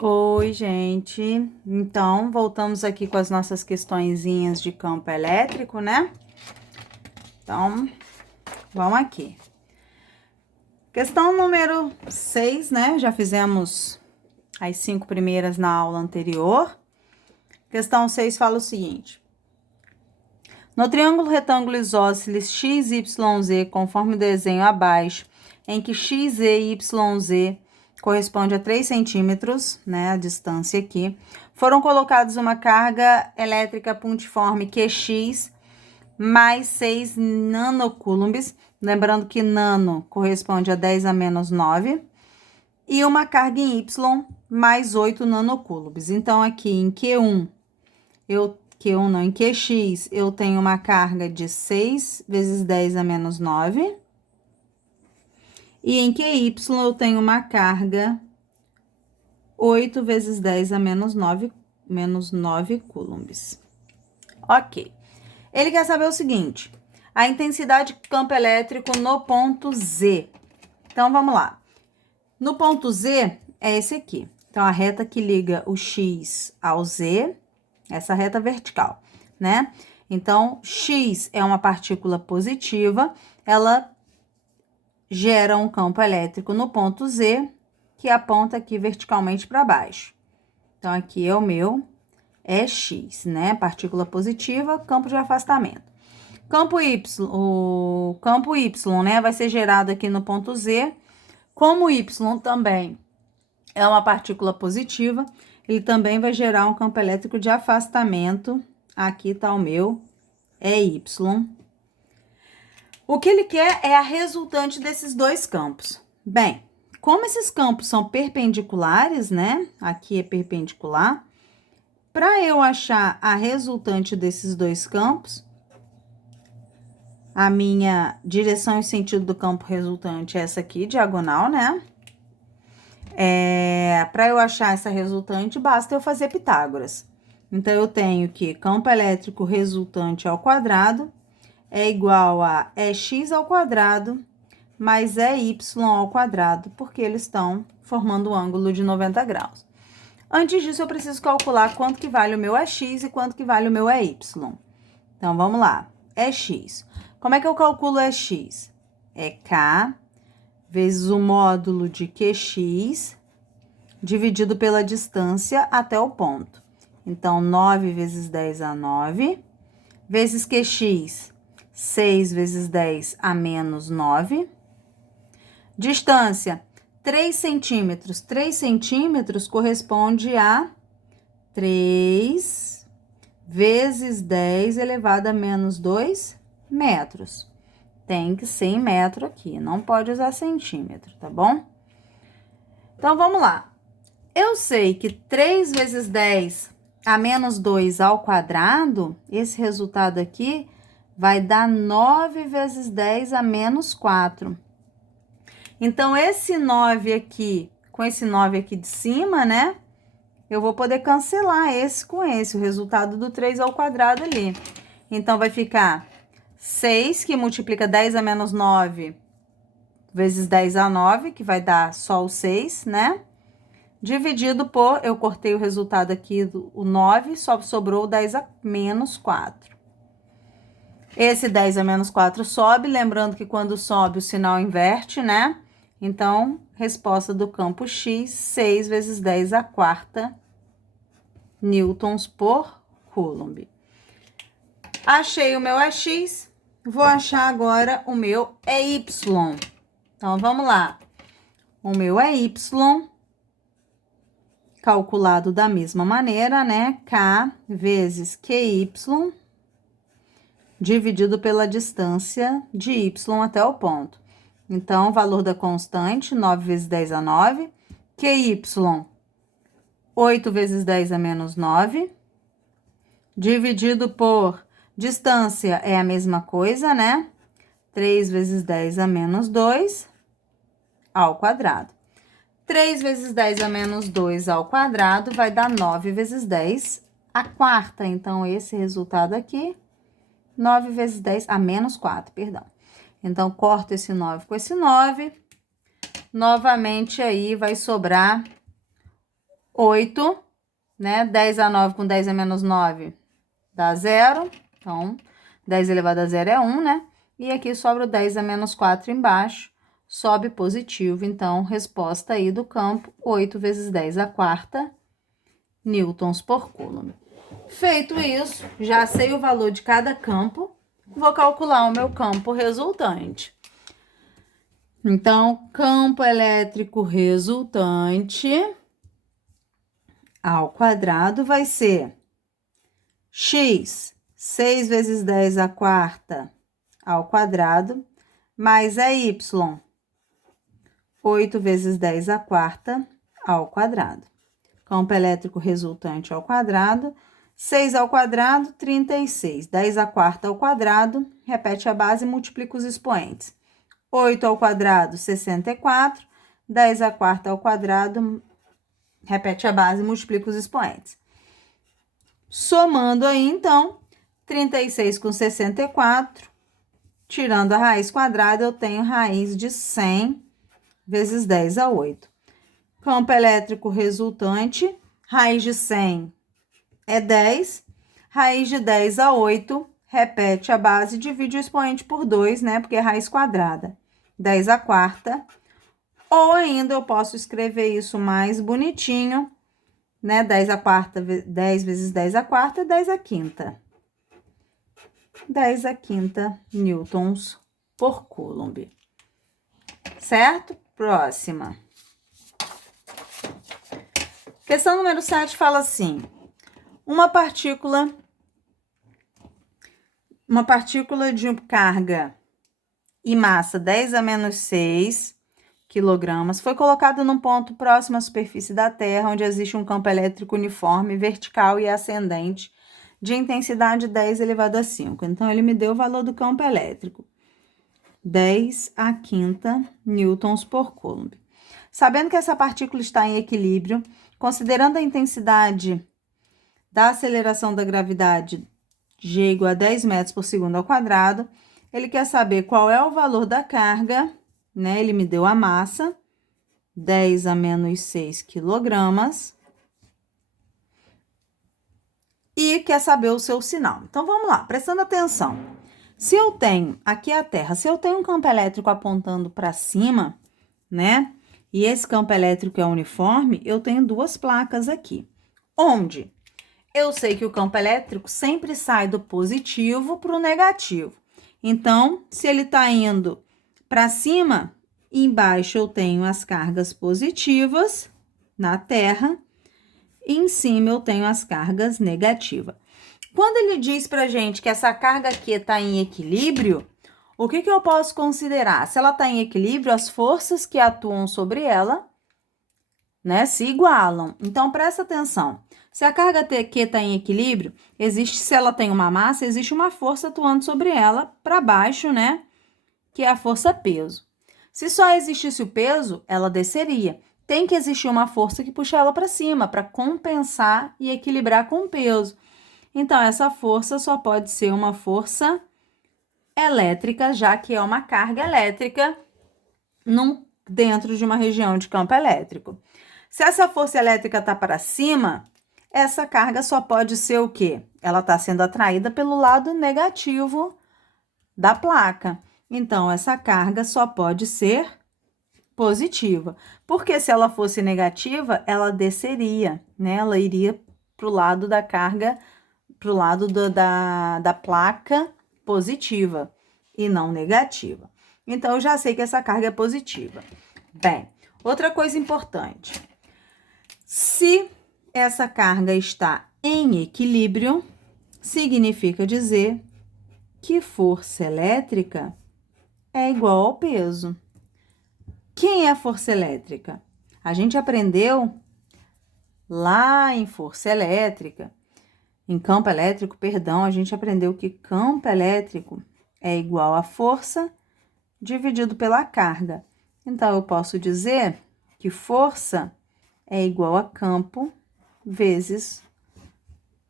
Oi, gente. Então, voltamos aqui com as nossas questõezinhas de campo elétrico, né? Então, vamos aqui. Questão número 6, né? Já fizemos as 5 primeiras na aula anterior. Questão 6 fala o seguinte: no triângulo retângulo isósceles x, y, z, conforme o desenho abaixo, em que x, e y, z corresponde a 3 centímetros, né, a distância aqui, foram colocados uma carga elétrica pontiforme QX mais 6 nanocoulombs, lembrando que nano corresponde a 10 a menos 9, e uma carga em Y mais 8 nanocoulombs. Então, aqui em Q1, em QX, eu tenho uma carga de 6 vezes 10 a menos 9. E em QY, eu tenho uma carga 8 vezes 10 a menos 9 coulombs. Ok. Ele quer saber o seguinte: a intensidade de campo elétrico no ponto Z. Então, vamos lá. No ponto Z, é esse aqui. Então, a reta que liga o X ao Z, essa reta vertical, né? Então, X é uma partícula positiva, ela gera um campo elétrico no ponto Z, que aponta aqui verticalmente para baixo. Então, aqui é o meu X, né? Partícula positiva, campo de afastamento. Campo Y, o campo Y, né, vai ser gerado aqui no ponto Z. Como Y também é uma partícula positiva, ele também vai gerar um campo elétrico de afastamento. Aqui tá o meu, é Y. O que ele quer é a resultante desses dois campos. Bem, como esses campos são perpendiculares, né? Aqui é perpendicular. Para eu achar a resultante desses dois campos, a minha direção e sentido do campo resultante é essa aqui, diagonal, né? Para eu achar essa resultante, basta eu fazer Pitágoras. Então, eu tenho que campo elétrico resultante ao quadrado é igual a EX ao quadrado mais EY ao quadrado, porque eles estão formando um ângulo de 90 graus. Antes disso, eu preciso calcular quanto que vale o meu EX e quanto que vale o meu EY. Então, vamos lá. EX. Como é que eu calculo EX? É K vezes o módulo de QX dividido pela distância até o ponto. Então, 9 vezes 10 a 9, vezes QX, 6 vezes 10 a menos 9. Distância, 3 centímetros. 3 centímetros corresponde a 3 vezes 10 elevado a menos 2 metros. Tem que ser em metro aqui, não pode usar centímetro, tá bom? Então, vamos lá. Eu sei que 3 vezes 10 a menos 2 ao quadrado, esse resultado aqui vai dar 9 vezes 10 a menos 4. Então, esse 9 aqui, com esse 9 aqui de cima, né? Eu vou poder cancelar esse com esse, o resultado do 3 ao quadrado ali. Então, vai ficar 6, que multiplica 10 a menos 9, vezes 10 a 9, que vai dar só o 6, né? Dividido por, eu cortei o resultado aqui, o 9, só sobrou o 10 a menos 4. Esse 10 a menos 4 sobe, lembrando que quando sobe o sinal inverte, né? Então, resposta do campo X, 6 vezes 10 a quarta newtons por coulomb. Achei o meu EX, vou achar agora o meu EY. Então, vamos lá. O meu EY, calculado da mesma maneira, né? K vezes QY, dividido pela distância de Y até o ponto. Então, o valor da constante, 9 vezes 10 a 9. QY, 8 vezes 10 a menos 9. Dividido por distância é a mesma coisa, né? 3 vezes 10 a menos 2 ao quadrado. 3 vezes 10 a menos 2 ao quadrado vai dar 9 vezes 10 a quarta. Então, esse resultado aqui, 9 vezes 10 a menos 4, perdão. Então, corto esse 9 com esse 9. Novamente, aí vai sobrar 8, né? 10 a 9 com 10 a menos 9 dá 0. Então, 10 elevado a 0 é 1, né? E aqui sobra o 10 a menos 4 embaixo, sobe positivo. Então, resposta aí do campo, 8 vezes 10 a quarta newtons por coulomb. Feito isso, já sei o valor de cada campo, vou calcular o meu campo resultante. Então, campo elétrico resultante ao quadrado vai ser x, 6 vezes 10 a quarta ao quadrado, mais y, 8 vezes 10 a quarta ao quadrado. Campo elétrico resultante ao quadrado, 6 ao quadrado, 36. 10 a quarta ao quadrado, repete a base e multiplica os expoentes. 8 ao quadrado, 64. 10 a quarta ao quadrado, repete a base e multiplica os expoentes. Somando aí, então, 36 com 64, tirando a raiz quadrada, eu tenho raiz de 100 vezes 10 a 8. Campo elétrico resultante, raiz de 100 é 10, raiz de 10 a 8, repete a base, divide o expoente por 2, né? Porque é raiz quadrada. 10 a quarta. Ou ainda eu posso escrever isso mais bonitinho, né? 10 a quarta, 10 vezes 10 a quarta é 10 a quinta. 10 a quinta newtons por coulomb. Certo? Próxima. Questão número 7 fala assim: uma partícula de carga e massa 10 a menos 6 quilogramas foi colocada num ponto próximo à superfície da Terra, onde existe um campo elétrico uniforme, vertical e ascendente, de intensidade 10 elevado a 5. Então, ele me deu o valor do campo elétrico. 10 a quinta newtons por coulomb. Sabendo que essa partícula está em equilíbrio, considerando a intensidade da aceleração da gravidade G igual a 10 metros por segundo ao quadrado, ele quer saber qual é o valor da carga, né? Ele me deu a massa, 10 a menos 6 quilogramas, e quer saber o seu sinal. Então, vamos lá, prestando atenção. Se eu tenho, aqui é a Terra, se eu tenho um campo elétrico apontando para cima, né? E esse campo elétrico é uniforme, eu tenho duas placas aqui. Onde? Eu sei que o campo elétrico sempre sai do positivo para o negativo. Então, se ele está indo para cima, embaixo eu tenho as cargas positivas na Terra, e em cima eu tenho as cargas negativas. Quando ele diz para a gente que essa carga aqui está em equilíbrio, o que eu posso considerar? Se ela está em equilíbrio, as forças que atuam sobre ela, né, se igualam. Então, presta atenção. Se a carga Q está em equilíbrio, se ela tem uma massa, existe uma força atuando sobre ela para baixo, né? Que é a força peso. Se só existisse o peso, ela desceria. Tem que existir uma força que puxa ela para cima, para compensar e equilibrar com o peso. Então, essa força só pode ser uma força elétrica, já que é uma carga elétrica dentro de uma região de campo elétrico. Se essa força elétrica está para cima, essa carga só pode ser o quê? Ela está sendo atraída pelo lado negativo da placa. Então, essa carga só pode ser positiva. Porque se ela fosse negativa, ela desceria, né? Ela iria para o lado da carga, para o lado da placa positiva e não negativa. Então, eu já sei que essa carga é positiva. Bem, outra coisa importante. Se essa carga está em equilíbrio, significa dizer que força elétrica é igual ao peso. Quem é a força elétrica? A gente aprendeu lá em força elétrica, em campo elétrico, perdão, a gente aprendeu que campo elétrico é igual a força dividido pela carga. Então, eu posso dizer que força é igual a campo vezes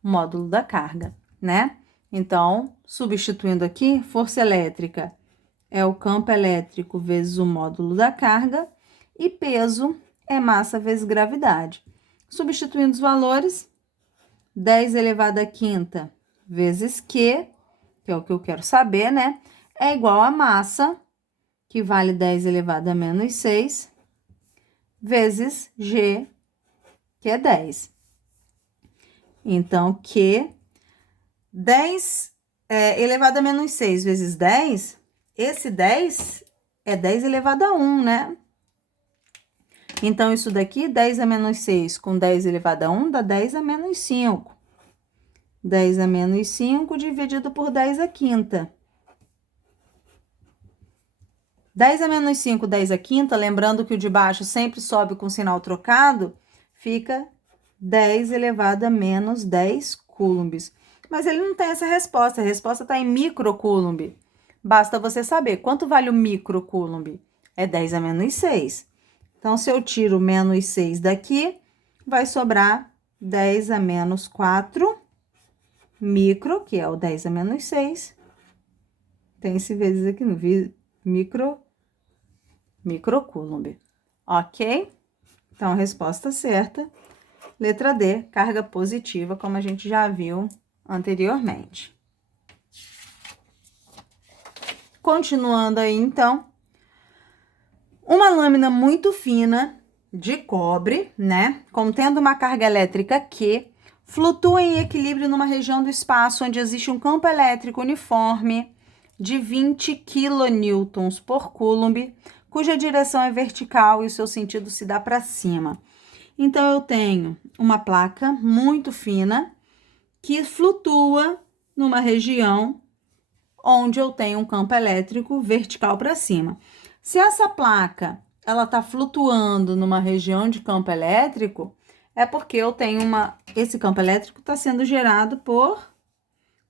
módulo da carga, né? Então, substituindo aqui, força elétrica é o campo elétrico vezes o módulo da carga e peso é massa vezes gravidade. Substituindo os valores, 10 elevado à quinta vezes Q, que é o que eu quero saber, né? É igual a massa, que vale 10 elevado a menos 6, vezes G, que é 10. Então, Q, 10 elevado a menos 6 vezes 10, esse 10 é 10 elevado a 1, né? Então, isso daqui, 10 a menos 6 com 10 elevado a 1, dá 10 a menos 5. 10 a menos 5 dividido por 10 à quinta. 10 a menos 5, 10 à quinta, lembrando que o de baixo sempre sobe com sinal trocado, fica 10 elevado a menos 10 coulombs. Mas ele não tem essa resposta, a resposta está em microcoulomb. Basta você saber quanto vale o microcoulomb. É 10 a menos 6. Então, se eu tiro menos 6 daqui, vai sobrar 10 a menos 4 micro, que é o 10 a menos 6. Tem esse vezes aqui no microcoulomb. Ok? Então, a resposta certa, letra D, carga positiva, como a gente já viu anteriormente. Continuando aí, então, uma lâmina muito fina de cobre, né, contendo uma carga elétrica Q, flutua em equilíbrio numa região do espaço onde existe um campo elétrico uniforme de 20 kN por coulomb, cuja direção é vertical e o seu sentido se dá para cima. Então, eu tenho uma placa muito fina que flutua numa região onde eu tenho um campo elétrico vertical para cima. Se essa placa ela está flutuando numa região de campo elétrico, é porque eu tenho esse campo elétrico está sendo gerado por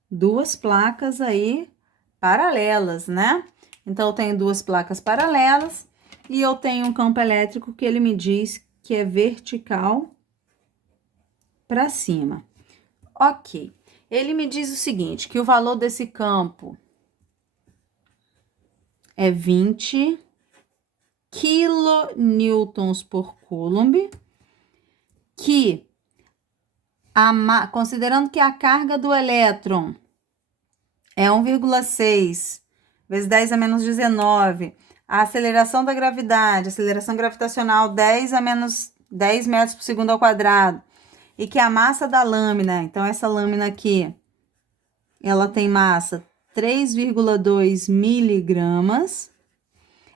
duas placas aí paralelas, né? Então, eu tenho duas placas paralelas e eu tenho um campo elétrico que ele me diz que é vertical para cima. Ok. Ele me diz o seguinte, que o valor desse campo é 20 kilonewtons por coulomb, que, considerando que a carga do elétron é 1,6 vezes 10 a menos 19, a aceleração da gravidade, aceleração gravitacional 10 a menos 10 metros por segundo ao quadrado, e que a massa da lâmina, então essa lâmina aqui, ela tem massa 3,2 miligramas,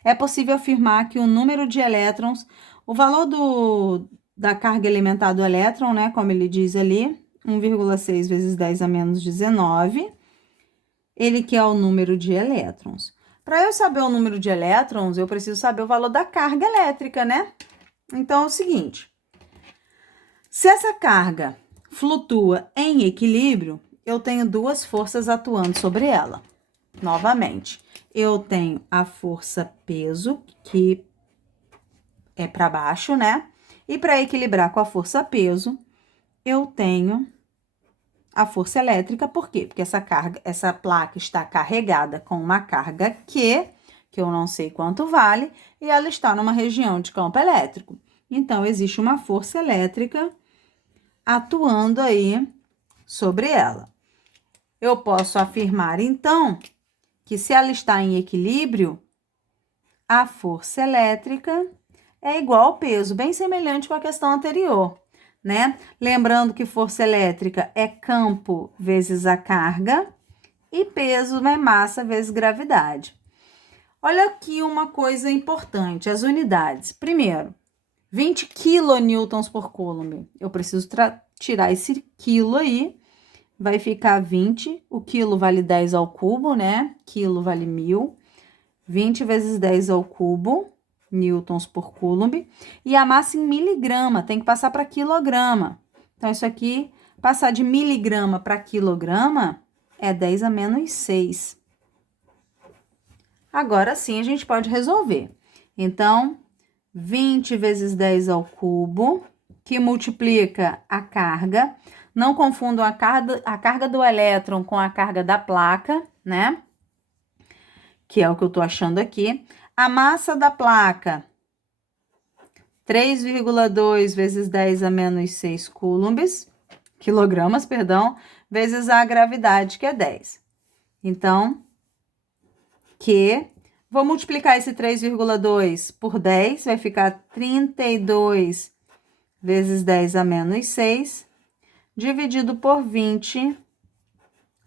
é possível afirmar que o número de elétrons, o valor da carga elementar do elétron, né, como ele diz ali, 1,6 vezes 10 a menos 19, ele que é o número de elétrons. Para eu saber o número de elétrons, eu preciso saber o valor da carga elétrica, né? Então, é o seguinte, se essa carga flutua em equilíbrio, eu tenho duas forças atuando sobre ela. Novamente, eu tenho a força peso, que é para baixo, né? E para equilibrar com a força peso, eu tenho a força elétrica. Por quê? Porque essa placa está carregada com uma carga Q, que eu não sei quanto vale, e ela está numa região de campo elétrico. Então, existe uma força elétrica atuando aí sobre ela. Eu posso afirmar, então, que se ela está em equilíbrio, a força elétrica é igual ao peso, bem semelhante com a questão anterior, né? Lembrando que força elétrica é campo vezes a carga e peso é massa vezes gravidade. Olha aqui uma coisa importante, as unidades. Primeiro, 20 kilonewtons por coulomb. Eu preciso tirar esse quilo aí, vai ficar 20, o quilo vale 10 ao cubo, né? Quilo vale 1000. 20 vezes 10 ao cubo, newtons por coulomb. E a massa em miligrama, tem que passar para quilograma. Então, isso aqui, passar de miligrama para quilograma, é 10 a menos 6. Agora sim, a gente pode resolver. Então, 20 vezes 10 ao cubo, que multiplica a carga. Não confundam a carga do elétron com a carga da placa, né? Que é o que eu tô achando aqui. A massa da placa, 3,2 vezes 10 a menos 6 quilogramas, perdão, vezes a gravidade, que é 10. Então, vou multiplicar esse 3,2 por 10, vai ficar 32 vezes 10 a menos 6, dividido por 20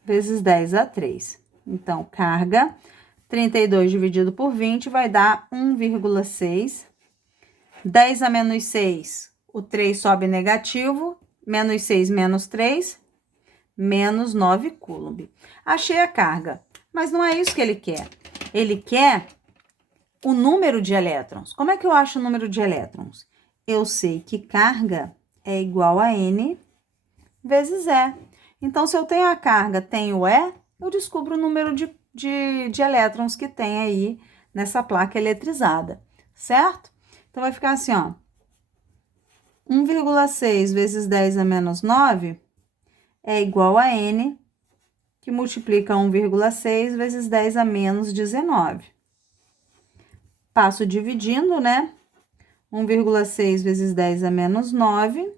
vezes 10 a 3. Então, carga, 32 dividido por 20 vai dar 1,6. 10 a menos 6, o 3 sobe negativo, menos 6 menos 3, menos 9 coulomb. Achei a carga, mas não é isso que ele quer. Ele quer o número de elétrons. Como é que eu acho o número de elétrons? Eu sei que carga é igual a N vezes E. Então, se eu tenho a carga, tenho E, eu descubro o número de elétrons que tem aí nessa placa eletrizada, certo? Então, vai ficar assim, ó. 1,6 vezes 10 a menos 9 é igual a N, que multiplica 1,6 vezes 10 a menos 19. Passo dividindo, né? 1,6 vezes 10 a menos 9,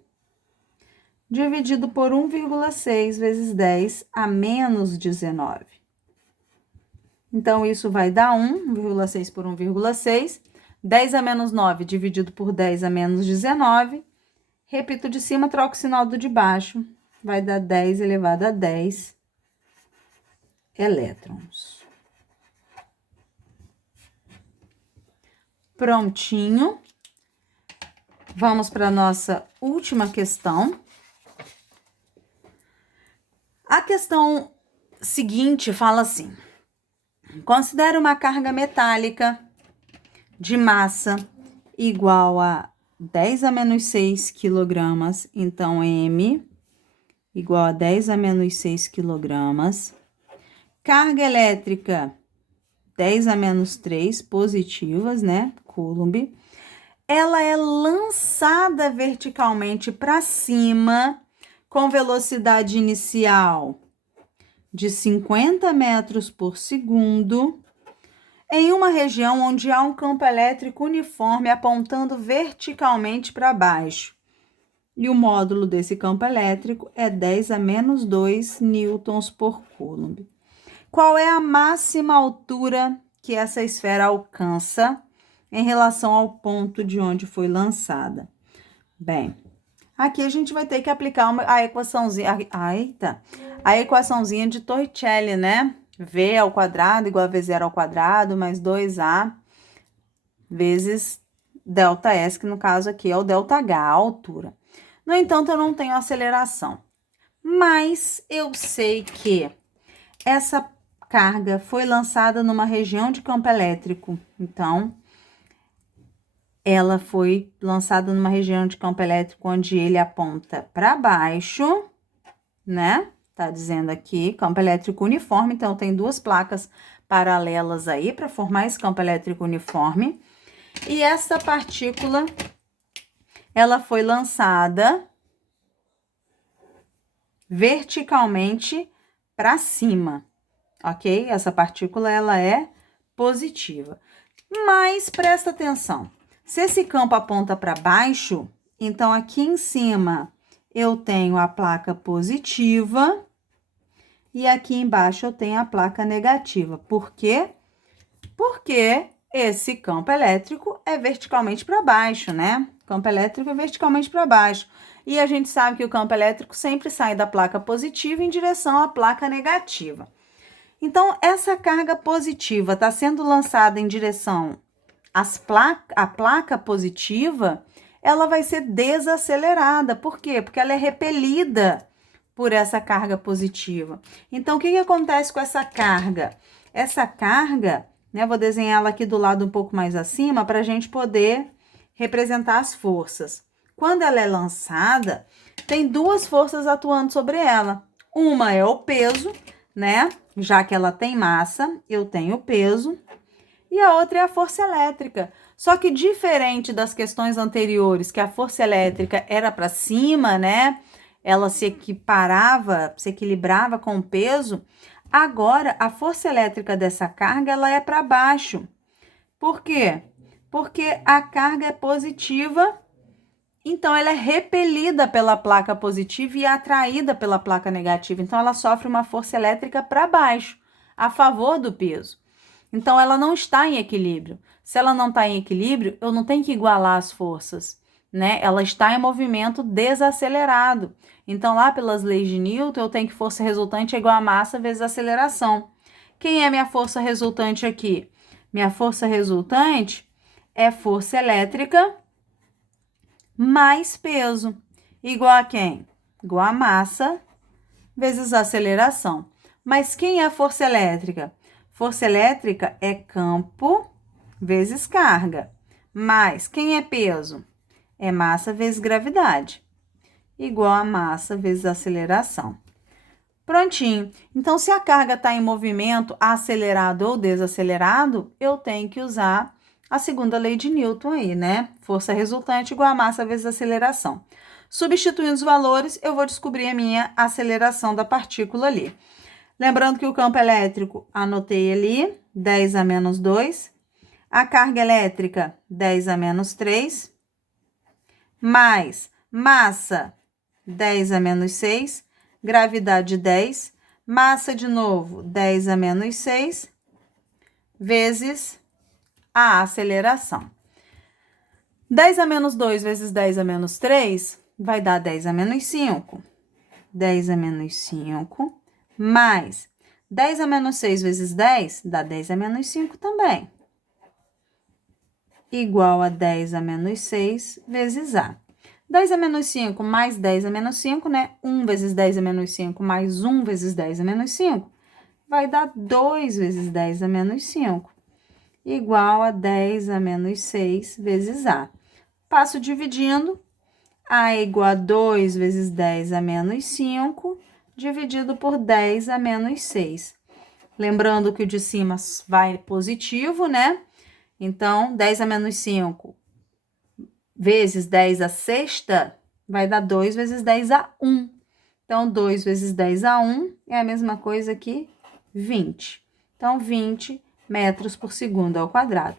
dividido por 1,6 vezes 10 a menos 19. Então, isso vai dar 1,6 por 1,6. 10 a menos 9 dividido por 10 a menos 19. Repito de cima, troco o sinal do de baixo. Vai dar 10 elevado a 10 elétrons. Prontinho. Vamos para a nossa última questão. A questão seguinte fala assim: considere uma carga metálica de massa igual a 10 a menos 6 quilogramas, então M igual a 10 a menos 6 quilogramas. Carga elétrica 10 a menos 3 positivas, né, coulomb. Ela é lançada verticalmente para cima com velocidade inicial de 50 metros por segundo, em uma região onde há um campo elétrico uniforme apontando verticalmente para baixo. E o módulo desse campo elétrico é 10 a menos 2 newtons por coulomb. Qual é a máxima altura que essa esfera alcança em relação ao ponto de onde foi lançada? Bem, aqui a gente vai ter que aplicar a equaçãozinha, a equaçãozinha de Torricelli, né? V ao quadrado igual a V0 ao quadrado mais 2A vezes ΔS, que no caso aqui é o ΔH, a altura. No entanto, eu não tenho aceleração, mas eu sei que essa carga foi lançada numa região de campo elétrico. Então, ela foi lançada numa região de campo elétrico onde ele aponta para baixo, né? Tá dizendo aqui, campo elétrico uniforme. Então, tem duas placas paralelas aí para formar esse campo elétrico uniforme. E essa partícula, ela foi lançada verticalmente para cima, ok? Essa partícula, ela é positiva. Mas presta atenção, se esse campo aponta para baixo, então aqui em cima eu tenho a placa positiva e aqui embaixo eu tenho a placa negativa. Por quê? Porque esse campo elétrico é verticalmente para baixo, né? O campo elétrico é verticalmente para baixo. E a gente sabe que o campo elétrico sempre sai da placa positiva em direção à placa negativa. Então, essa carga positiva está sendo lançada em direção à placa positiva, ela vai ser desacelerada. Por quê? Porque ela é repelida por essa carga positiva. Então, o que acontece com essa carga? Essa carga, né, vou desenhar ela aqui do lado um pouco mais acima para a gente poder representar as forças. Quando ela é lançada, tem duas forças atuando sobre ela. Uma é o peso, né? Já que ela tem massa, eu tenho peso. E a outra é a força elétrica. Só que diferente das questões anteriores, que a força elétrica era para cima, né? Ela se equilibrava com o peso. Agora, a força elétrica dessa carga, ela é para baixo. Por quê? Porque a carga é positiva, então ela é repelida pela placa positiva e atraída pela placa negativa. Então ela sofre uma força elétrica para baixo, a favor do peso. Então ela não está em equilíbrio. Se ela não está em equilíbrio, eu não tenho que igualar as forças, né? Ela está em movimento desacelerado. Então lá pelas leis de Newton, eu tenho que força resultante é igual a massa vezes aceleração. Quem é minha força resultante aqui? Minha força resultante é força elétrica mais peso. Igual a quem? Igual a massa vezes aceleração. Mas quem é a força elétrica? Força elétrica é campo vezes carga. Mas quem é peso? É massa vezes gravidade. Igual a massa vezes aceleração. Prontinho. Então, se a carga está em movimento acelerado ou desacelerado, eu tenho que usar a segunda lei de Newton aí, né? Força resultante igual a massa vezes aceleração. Substituindo os valores, eu vou descobrir a minha aceleração da partícula ali. Lembrando que o campo elétrico, anotei ali, 10 a menos 2. A carga elétrica, 10 a menos 3. Mais massa, 10 a menos 6. Gravidade, 10. Massa, de novo, 10 a menos 6. Vezes a aceleração. 10 a menos 2 vezes 10 a menos 3 vai dar 10 a menos 5. 10 a menos 5 mais 10 a menos 6 vezes 10 dá 10 a menos 5 também. Igual a 10 a menos 6 vezes A. 10 a menos 5 mais 10 a menos 5, né? 1 vezes 10 a menos 5 mais 1 vezes 10 a menos 5 vai dar 2 vezes 10 a menos 5. Igual a 10 a menos 6 vezes A. Passo dividindo. A é igual a 2 vezes 10 a menos 5, dividido por 10 a menos 6. Lembrando que o de cima vai positivo, né? Então, 10 a menos 5 vezes 10 a sexta vai dar 2 vezes 10 a 1. Então, 2 vezes 10 a 1 é a mesma coisa que 20. Então, 20 metros por segundo ao quadrado.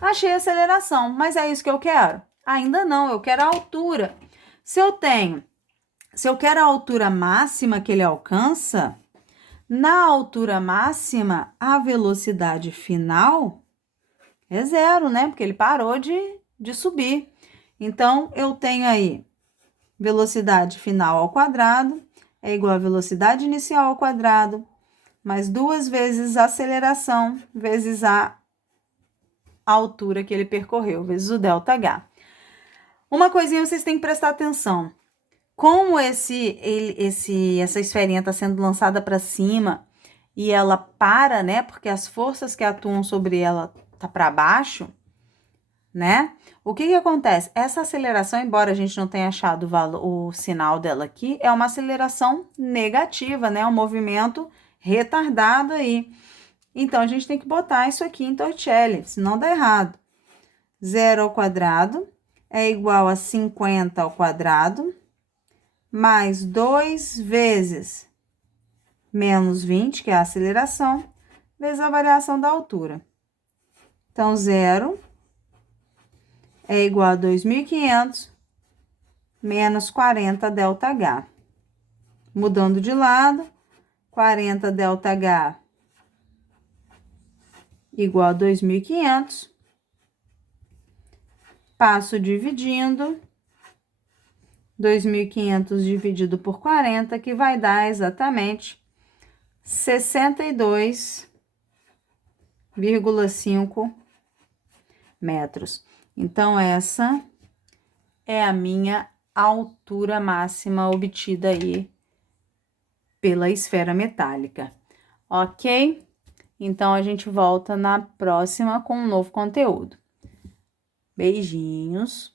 Achei a aceleração, mas é isso que eu quero? Ainda não, eu quero a altura. Se eu quero a altura máxima que ele alcança, na altura máxima, a velocidade final é zero, né? Porque ele parou de subir. Então, eu tenho aí velocidade final ao quadrado é igual a velocidade inicial ao quadrado, mais 2 vezes a aceleração, vezes a altura que ele percorreu, vezes o ΔH. Uma coisinha vocês têm que prestar atenção. Como essa esferinha está sendo lançada para cima e ela para, né? Porque as forças que atuam sobre ela tá para baixo, né? O que acontece? Essa aceleração, embora a gente não tenha achado o sinal dela aqui, é uma aceleração negativa, né? Um movimento retardado aí. Então, a gente tem que botar isso aqui em Torricelli, senão dá errado. 0 ao quadrado é igual a 50 ao quadrado, mais 2 vezes menos 20, que é a aceleração, vezes a variação da altura. Então, 0 é igual a 2.500 menos 40 ΔH. Mudando de lado, 40 ΔH igual a 2.500. Passo dividindo. 2.500 dividido por 40, que vai dar exatamente 62,5 metros. Então, essa é a minha altura máxima obtida aí pela esfera metálica, ok? Então, a gente volta na próxima com um novo conteúdo. Beijinhos!